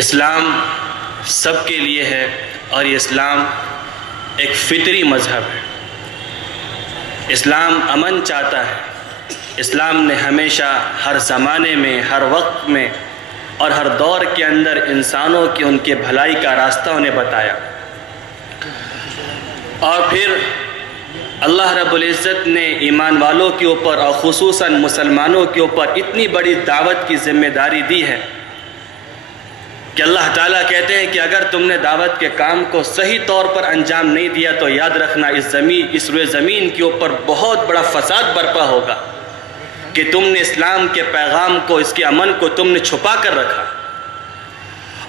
اسلام سب کے لیے ہے اور یہ اسلام ایک فطری مذہب ہے۔ اسلام امن چاہتا ہے۔ اسلام نے ہمیشہ ہر زمانے میں، ہر وقت میں اور ہر دور کے اندر انسانوں کی ان کے بھلائی کا راستہ انہیں بتایا۔ اور پھر اللہ رب العزت نے ایمان والوں کے اوپر اور خصوصاً مسلمانوں کے اوپر اتنی بڑی دعوت کی ذمہ داری دی ہے کہ اللہ تعالیٰ کہتے ہیں کہ اگر تم نے دعوت کے کام کو صحیح طور پر انجام نہیں دیا تو یاد رکھنا اس روئے زمین کے اوپر بہت بڑا فساد برپا ہوگا کہ تم نے اسلام کے پیغام کو، اس کے امن کو تم نے چھپا کر رکھا۔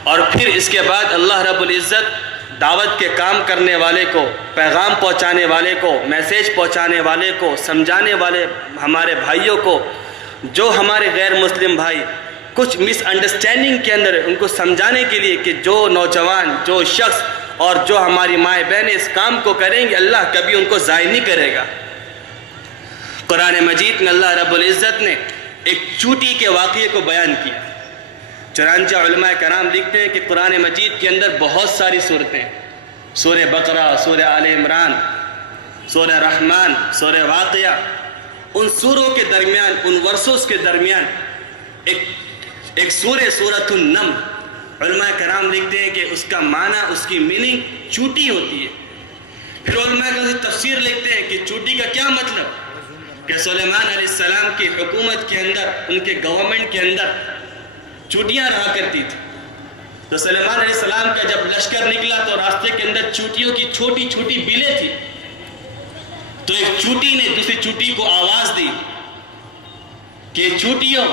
اور پھر اس کے بعد اللہ رب العزت دعوت کے کام کرنے والے کو، پیغام پہنچانے والے کو، میسیج پہنچانے والے کو، سمجھانے والے ہمارے بھائیوں کو، جو ہمارے غیر مسلم بھائی کچھ مس انڈرسٹینڈنگ کے اندر ان کو سمجھانے کے لیے کہ جو نوجوان، جو شخص اور جو ہماری مائیں بہنیں اس کام کو کریں گے، اللہ کبھی ان کو ضائع نہیں کرے گا۔ قرآن مجید میں اللہ رب العزت نے ایک چوٹی کے واقعے کو بیان کیا۔ چنانچہ علماء کرام لکھتے ہیں کہ قرآن مجید کے اندر بہت ساری صورتیں، سورہ بقرہ، سورہ آل عمران، سورہ رحمان، سورہ واقعہ، ان سوروں کے درمیان، ان ورسوس کے درمیان ایک سورۃ النمل، علماء کرام لکھتے ہیں کہ اس کا معنی، اس کی میننگ چوٹی ہوتی ہے۔ پھر علماء کرام تفسیر لکھتے ہیں کہ چوٹی کا کیا مطلب، کہ سلیمان علیہ السلام کی حکومت کے اندر، ان کے گورنمنٹ کے اندر چوٹیاں رہا کرتی تھی۔ تو سلیمان علیہ السلام کا جب لشکر نکلا تو راستے کے اندر چوٹیوں کی چھوٹی چھوٹی بیلیں تھی، تو ایک چوٹی نے دوسری چوٹی کو آواز دی کہ چوٹیوں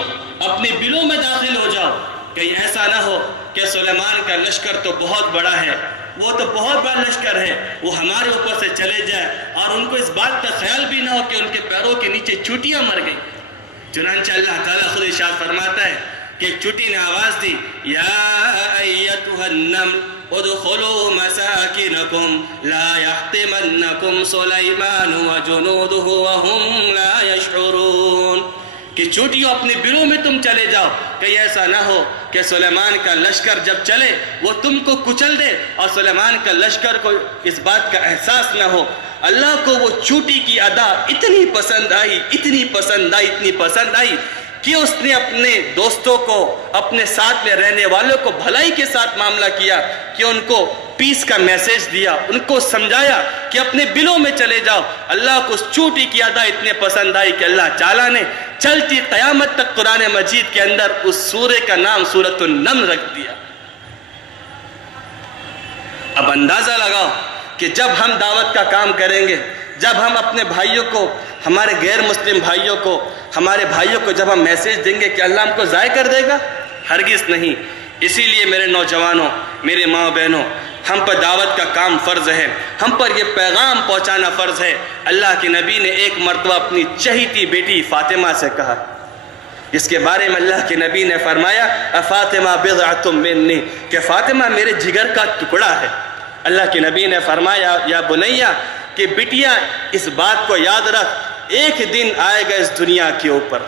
اپنے بلوں میں داخل ہو جاؤ، کہیں ایسا نہ ہو کہ سلیمان کا لشکر تو بہت بڑا ہے، وہ تو بہت بڑا لشکر ہے، وہ ہمارے اوپر سے چلے جائے اور ان کو اس بات کا خیال بھی نہ ہو کہ ان کے پیروں کے نیچے چوٹیاں مر گئیں۔ چنانچہ اللہ تعالیٰ خود ارشاد فرماتا ہے کہ چوٹی نے آواز دی، یا ایتھا النمل ادخلوا مساکنکم لا یحطمنکم سلیمان وجنودہ وهم لا یشعرون، کہ چوٹیوں اپنے بلوں میں تم چلے جاؤ، کہیں ایسا نہ ہو کہ سلیمان کا لشکر جب چلے وہ تم کو کچل دے اور سلیمان کا لشکر کو اس بات کا احساس نہ ہو۔ اللہ کو وہ چوٹی کی ادا اتنی پسند آئی، اتنی پسند آئی، اتنی پسند آئی کہ اس نے اپنے دوستوں کو، اپنے ساتھ میں رہنے والوں کو بھلائی کے ساتھ معاملہ کیا، کہ ان کو پیس کا میسیج دیا، ان کو سمجھایا کہ اپنے بلوں میں چلے جاؤ۔ اللہ کو اس چوٹی کی ادا اتنے پسند آئی کہ اللہ تعالیٰ نے چلتی قیامت تک قرآن مجید کے اندر اس سورے کا نام سورۃ النمل رکھ دیا۔ اب اندازہ لگاؤ کہ جب ہم دعوت کا کام کریں گے، جب ہم اپنے بھائیوں کو، ہمارے غیر مسلم بھائیوں کو، ہمارے بھائیوں کو جب ہم میسیج دیں گے کہ اللہ ہم کو ضائع کر دے گا؟ ہرگز نہیں۔ اسی لیے میرے نوجوانوں، میرے ماں بہنوں، ہم پر دعوت کا کام فرض ہے، ہم پر یہ پیغام پہنچانا فرض ہے۔ اللہ کے نبی نے ایک مرتبہ اپنی چہیتی بیٹی فاطمہ سے کہا، جس کے بارے میں اللہ کے نبی نے فرمایا فاطمہ بضعۃ منی، کہ فاطمہ میرے جگر کا ٹکڑا ہے۔ اللہ کے نبی نے فرمایا یا بنیا، کہ بٹیا اس بات کو یاد رکھ، ایک دن آئے گا اس دنیا کے اوپر،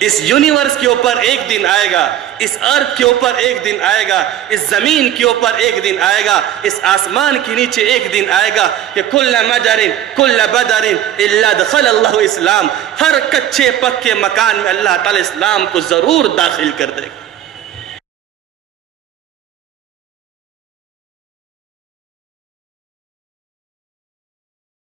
اس یونیورس کے اوپر ایک دن آئے گا، اس ارتھ کے اوپر ایک دن آئے گا، اس زمین کے اوپر ایک دن آئے گا، اس آسمان کے نیچے ایک دن آئے گا کہ کل مدر کل بدر الا دخل اللہ اسلام، ہر کچے پکے مکان میں اللہ تعالی اسلام کو ضرور داخل کر دے گا۔